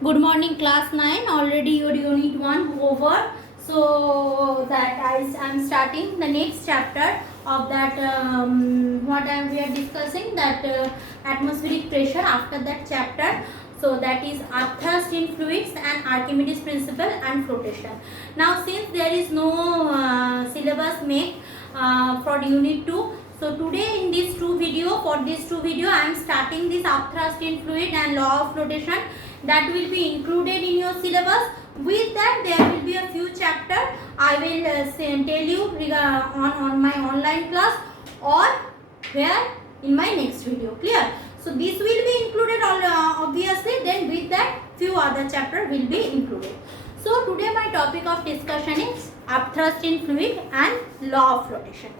Good morning, class 9. Already your unit 1 over. So that I'm starting the next chapter of that we are discussing that atmospheric pressure after that chapter. So that is earth thrust in fluids and Archimedes principle and flotation. Now since there is no syllabus make for unit 2, so today in this two video I am starting this upthrust in fluid and law of flotation that will be included in your syllabus. With that there will be a few chapter I will tell you on my online class or where in my next video. Clear? So this will be included obviously, then with that few other chapter will be included. So today my topic of discussion is upthrust in fluid and law of flotation.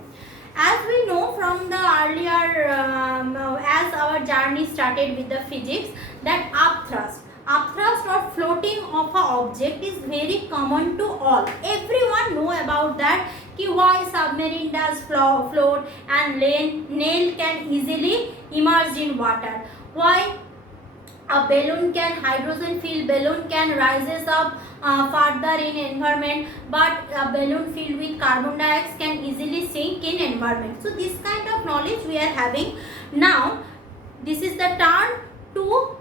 As we know from the earlier as our journey started with the physics, that upthrust or floating of a object is very common to all. Everyone know about that कि why submarine does float and nail can easily immerse in water, why a balloon can hydrogen filled balloon can rises up further in environment, but a balloon filled with carbon dioxide can easily sink in environment. So this kind of knowledge we are having. Now this is the turn to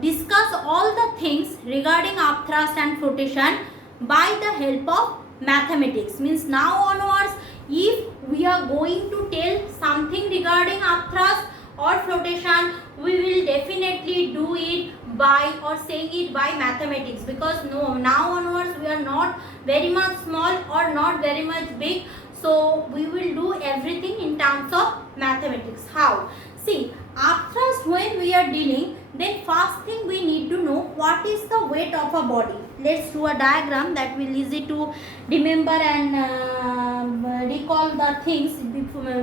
discuss all the things regarding upthrust and flotation by the help of mathematics. Means now onwards, if we are going to tell something regarding upthrust or flotation, we will definitely do it by or saying it by mathematics, because now onwards we are not very much small or not very much big, so we will do everything in terms of mathematics. How? See, upthrust when we are dealing, then first thing we need to know what is the weight of a body. Let's do a diagram that will easy to remember and recall the things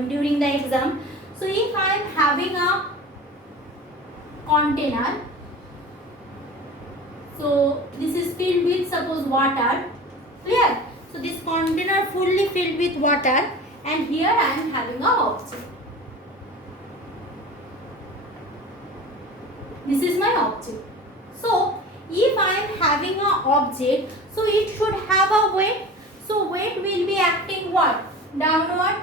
during the exam. So if I am having a container, so this is filled with suppose water. Clear? So this container fully filled with water, and here I am having a object. This is my object. So if I am having an object, so it should have a weight. So weight will be acting what? Downward.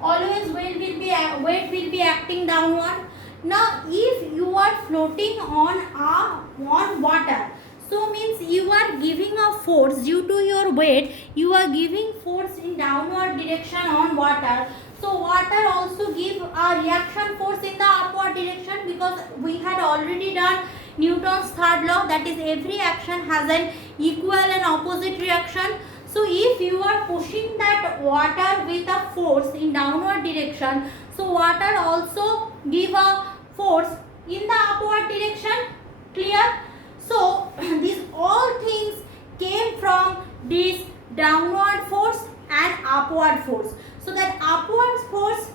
Always weight will be acting downward. Now if you are floating on water, so means you are giving a force due to your weight, you are giving force in downward direction on water. So water also give a reaction force in the upward direction, because we had already done Newton's third law, that is every action has an equal and opposite reaction. So if you are pushing that water with a force in downward direction, so water also give a force in the upward direction. Clear? So these all things came from this downward force and upward force. So that upward force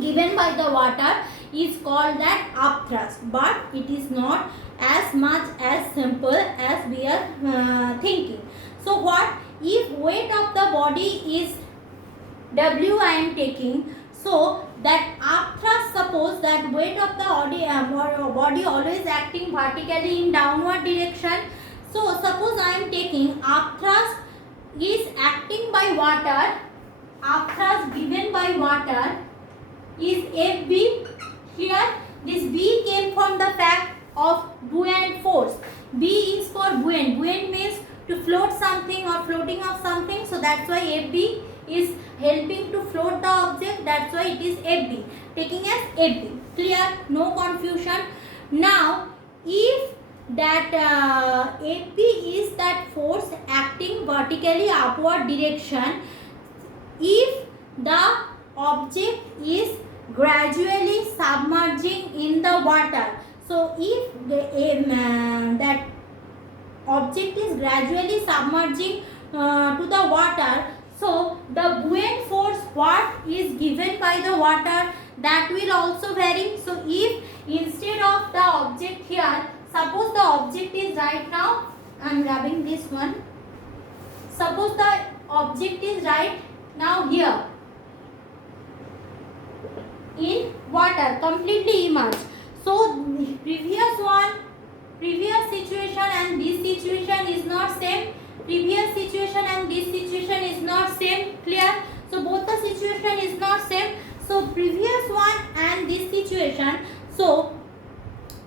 given by the water is called that upthrust, but it is not as much as simple as we are thinking. So what if weight of the body is W I am taking, so that upthrust, suppose that weight of the body always acting vertically in downward direction. So suppose I am taking upthrust is acting by water, upthrust given by water is FB. Here this B came from the fact of buoyant force. B is for buoyant. Buoyant means to float something or floating of something, so that's why FB is helping to float the object, that's why it is FB, taking as FB. Clear? No confusion. Now if that FB is that force acting vertically upward direction, if the object is gradually submerging in the water, so if that object is gradually submerging to the water, so the buoyant force what is given by the water, that will also vary. So if instead of the object here, suppose the object is right now, I am grabbing this one, suppose the object is right now here in water, completely immersed. So previous one previous situation and this situation is not same. Previous situation and this situation is not same. Clear? So both the situation is not same. So previous one and this situation, so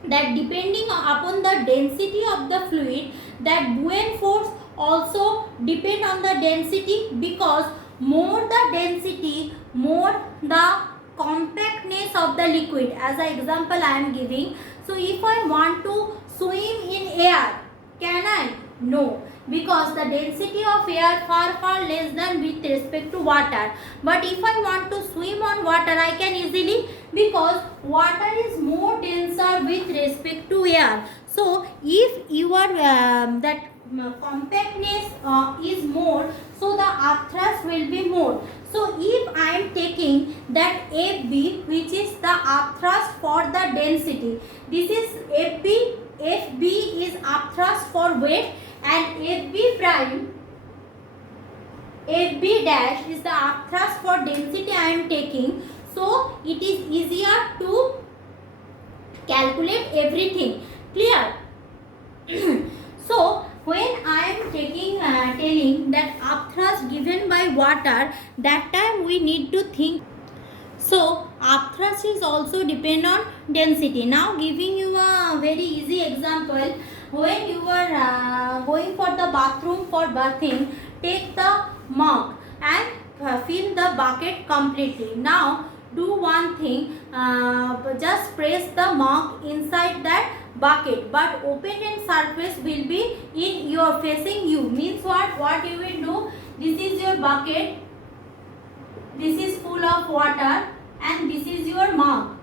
that depending upon the density of the fluid, that buoyant force also depend on the density, because more the density, more the compactness of the liquid. As an example I am giving, so if I want to swim in air, can I? No, because the density of air far less than with respect to water. But if I want to swim on water, I can easily, because water is more denser with respect to air. So if your that compactness is more, so the upthrust will be more. So if I am taking that FB, which is the upthrust for the density, this is FB. FB is upthrust for weight, and FB prime, FB dash is the upthrust for density I am taking. So it is easier to calculate everything. Clear? So when I am taking telling that upthrust given by water, that time we need to think. So upthrust is also depend on density. Now giving you a very easy example. When you are going for the bathroom for bathing, take the mug and fill the bucket completely. Now do one thing, just press the mug inside that bucket, but open end surface will be in your facing you. Means what you will do, this is your bucket, this is full of water, and this is your mug.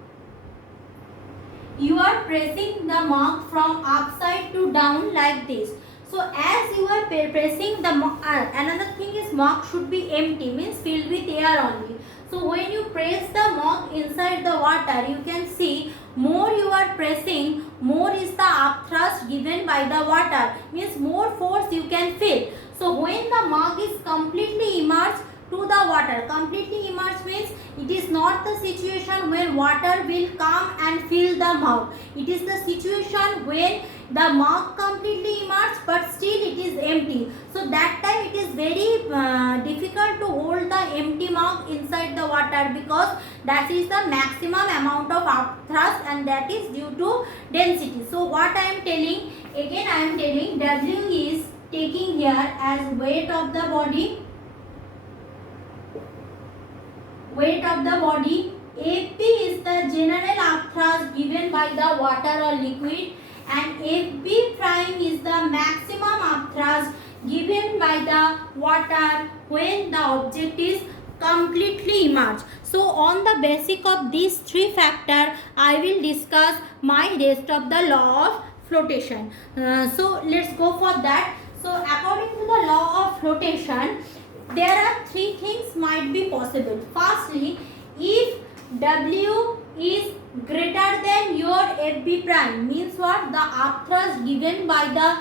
You are pressing the mug from upside to down like this. So as you are pressing the mug, another thing is mug should be empty, means filled with air only. So when you press the mug inside the water, you can see more you are pressing, more is the upthrust given by the water, means more force you can feel. So when the mug is completely immersed to the water, completely immersed means it is not the situation where water will come and fill the mug. It is the situation when the mug completely immersed but still it is empty. So that time it is very difficult to hold the empty mug inside the water, because that is the maximum amount of upthrust, and that is due to density. So what I am telling, again I am telling, W is taking here as weight of the body, weight of the body. AP is the general upthrust given by the water or liquid, and FB prime is the maximum upthrust given by the water when the object is completely immersed. So on the basis of these three factors, I will discuss my rest of the law of flotation. So let's go for that. So according to the law of flotation, there are three things might be possible. Firstly, if W is greater than your FB prime, means what? The upthrust given by the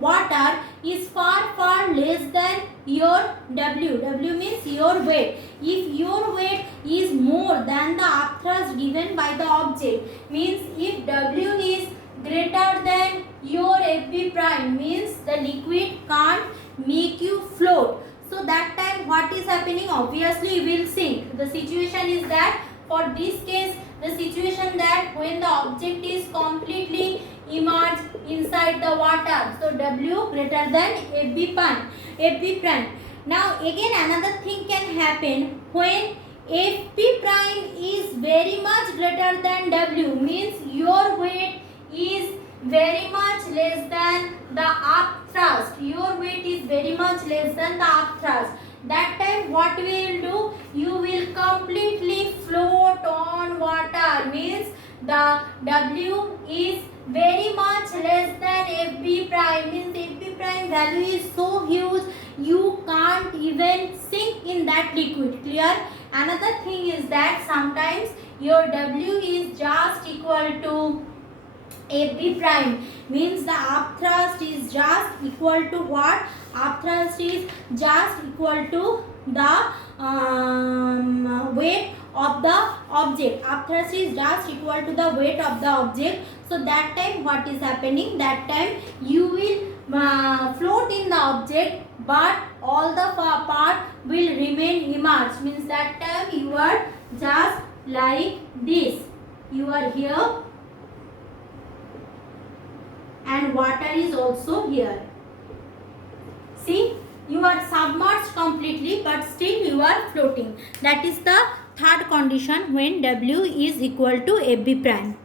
water is far less than your W. W means your weight. If your weight is more than the upthrust given by the object, means if W is greater than your FB prime, means the liquid can't make you float. So that time what is happening? Obviously you will sink. The situation is that, for this case, the situation that when the object is completely immersed inside the water, so W greater than FB prime. Now again another thing can happen when FB prime is very much greater than W, means your weight is very much less than the upthrust. Your weight is very much less than the upthrust. That time what we will do? You will completely float on water, means the W is very much less than FB prime, means FB prime value is so huge you can't even sink in that liquid. Clear? Another thing is that sometimes your W is just equal to FB prime, means the upthrust is just equal to what? Upthrust is just equal to the weight of the object. After is just equal to the weight of the object. So that time what is happening? That time you will float in the object, but all the part will remain immersed. Means that time you are just like this. You are here and water is also here. See, you are submerged completely, but still you are floating. That is the third condition when W is equal to AB prime.